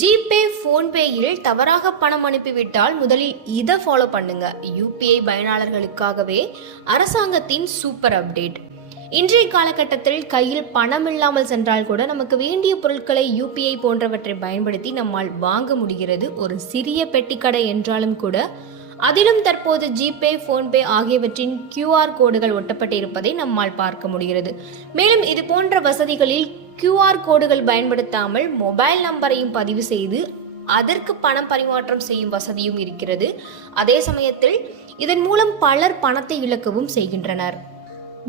GPay ஃபோன்பேயில் தவறாக பணம் அனுப்பிவிட்டால் முதலில் இதை ஃபாலோ பண்ணுங்க. யூபிஐ பயனாளர்களுக்காகவே அரசாங்கத்தின் சூப்பர் அப்டேட். இன்றைய காலகட்டத்தில் கையில் பணம் இல்லாமல் சென்றால் கூட நமக்கு வேண்டிய பொருட்களை யூபிஐ போன்றவற்றை பயன்படுத்தி நம்மால் வாங்க முடிகிறது. ஒரு சிறிய பெட்டிக்கடை என்றாலும் கூட அதிலும் தற்போது ஜிபே ஃபோன்பே ஆகியவற்றின் கியூஆர் கோடுகள் ஒட்டப்பட்டிருப்பதை நம்மால் பார்க்க முடிகிறது. மேலும் இது போன்ற வசதிகளில் கியூஆர் கோடுகள் பயன்படுத்தாமல் மொபைல் நம்பரையும் பதிவு செய்து அதற்கு பணம் பரிமாற்றம் செய்யும் வசதியும் இருக்கிறது. அதே சமயத்தில் இதன் மூலம் பலர் பணத்தை இழக்கவும் செய்கின்றனர்.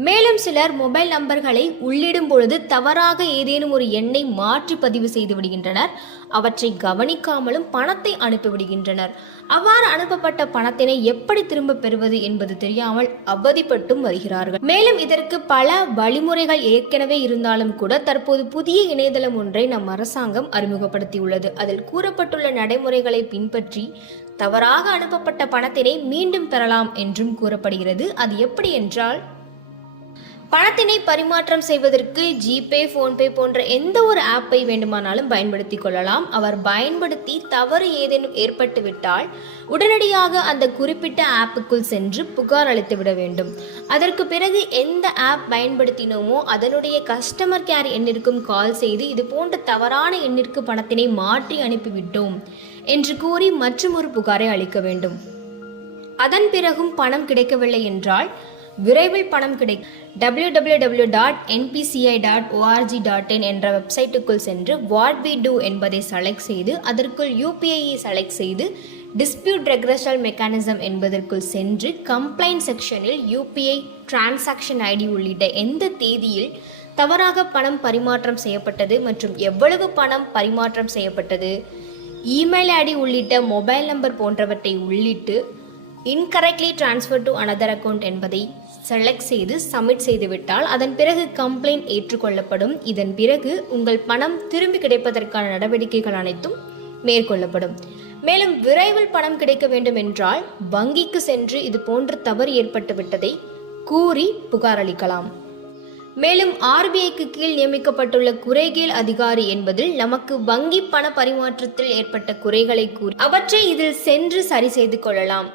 மேலும் சிலர் மொபைல் நம்பர்களை உள்ளிடும் பொழுது தவறாக ஏதேனும் ஒரு எண்ணை மாற்றி பதிவு செய்து விடுகின்றனர். அவற்றை கவனிக்காமலும் பணத்தை அனுப்பிவிடுகின்றனர். அவ்வாறு அனுப்பப்பட்ட பணத்தினை எப்படி திரும்ப பெறுவது என்பது தெரியாமல் அவதிப்பட்டும் வருகிறார்கள். மேலும் இதற்கு பல வழிமுறைகள் ஏற்கனவே இருந்தாலும் கூட தற்போது புதிய இணையதளம் ஒன்றை நம் அரசாங்கம் அறிமுகப்படுத்தியுள்ளது. அதில் கூறப்பட்டுள்ள நடைமுறைகளை பின்பற்றி தவறாக அனுப்பப்பட்ட பணத்தினை மீண்டும் பெறலாம் என்றும் கூறப்படுகிறது. அது எப்படி என்றால், பணத்தினை பரிமாற்றம் செய்வதற்கு ஜிபே ஃபோன்பே போன்ற எந்த ஒரு ஆப்பை வேண்டுமானாலும் பயன்படுத்தி கொள்ளலாம். அவர் பயன்படுத்தி தவறு ஏதேனும் ஏற்பட்டுவிட்டால் உடனடியாக அந்த குறிப்பிட்ட ஆப்புக்குள் சென்று புகார் அளித்து விட வேண்டும். அதற்கு பிறகு எந்த ஆப் பயன்படுத்தினோமோ அதனுடைய கஸ்டமர் கேர் எண்ணிற்கும் கால் செய்து இது போன்ற தவறான எண்ணிற்கு பணத்தினை மாற்றி அனுப்பிவிட்டோம் என்று கூறி மற்றும் ஒரு புகாரை அளிக்க வேண்டும். அதன் பிறகும் பணம் கிடைக்கவில்லை என்றால் விரைவில் பணம் கிடைக்கும். www.npci.org.in என்ற வெப்சைட்டுக்குள் சென்று வாட் வி டூ என்பதை செலக்ட் செய்து அதற்குள் யூபிஐ செலக்ட் செய்து டிஸ்பியூட் ரெக்ரஷல் மெக்கானிசம் என்பதற்குள் சென்று கம்ப்ளைண்ட் செக்ஷனில் யூபிஐ டிரான்சாக்ஷன் ஐடி உள்ளிட்ட எந்த தேதியில் தவறாக பணம் பரிமாற்றம் செய்யப்பட்டது மற்றும் எவ்வளவு பணம் பரிமாற்றம் செய்யப்பட்டது, இமெயில் ஐடி உள்ளிட்ட மொபைல் நம்பர் போன்றவற்றை உள்ளிட்டு incorrectly transfer to another account என்பதை செலக்ட் செய்து சப்மிட் செய்துவிட்டால் அதன் பிறகு கம்ப்ளைண்ட் ஏற்றுக்கொள்ளப்படும். இதன் பிறகு உங்கள் பணம் திரும்பி கிடைப்பதற்கான நடவடிக்கைகள் அனைத்தும் மேற்கொள்ளப்படும். மேலும் விரைவில் பணம் கிடைக்க வேண்டும் என்றால் வங்கிக்கு சென்று இது போன்ற தவறு ஏற்பட்டுவிட்டதை கூறி புகார் அளிக்கலாம். மேலும் ஆர்பிஐக்கு கீழ் நியமிக்கப்பட்டுள்ள குறைகேள் அதிகாரி என்பதில் நமக்கு வங்கி பண பரிமாற்றத்தில் ஏற்பட்ட குறைகளை கூறி அவற்றை இதில் சென்று சரி செய்து கொள்ளலாம்.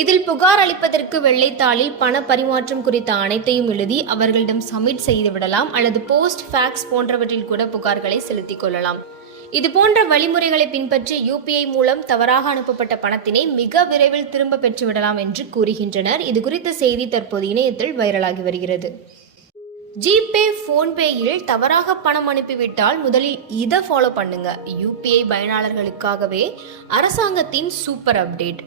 இதில் புகார் அளிப்பதற்கு வெள்ளைத்தாளில் பண பரிமாற்றம் குறித்த அனைத்தையும் எழுதி அவர்களிடம் சப்மிட் செய்து விடலாம் அல்லது போஸ்ட், ஃபேக்ஸ் போன்றவற்றில் கூட புகார்களை செலுத்திக் கொள்ளலாம். இது போன்ற வழிமுறைகளை பின்பற்றி யூபிஐ மூலம் தவறாக அனுப்பப்பட்ட பணத்தினை மிக விரைவில் திரும்ப பெற்றுவிடலாம் என்று கூறுகின்றனர். இது குறித்த செய்தி தற்போது இணையத்தில் வைரலாகி வருகிறது. ஜிபே ஃபோன்பேயில் தவறாக பணம் அனுப்பிவிட்டால் முதலில் இதை ஃபாலோ பண்ணுங்க. யூபிஐ பயனாளர்களுக்காகவே அரசாங்கத்தின் சூப்பர் அப்டேட்.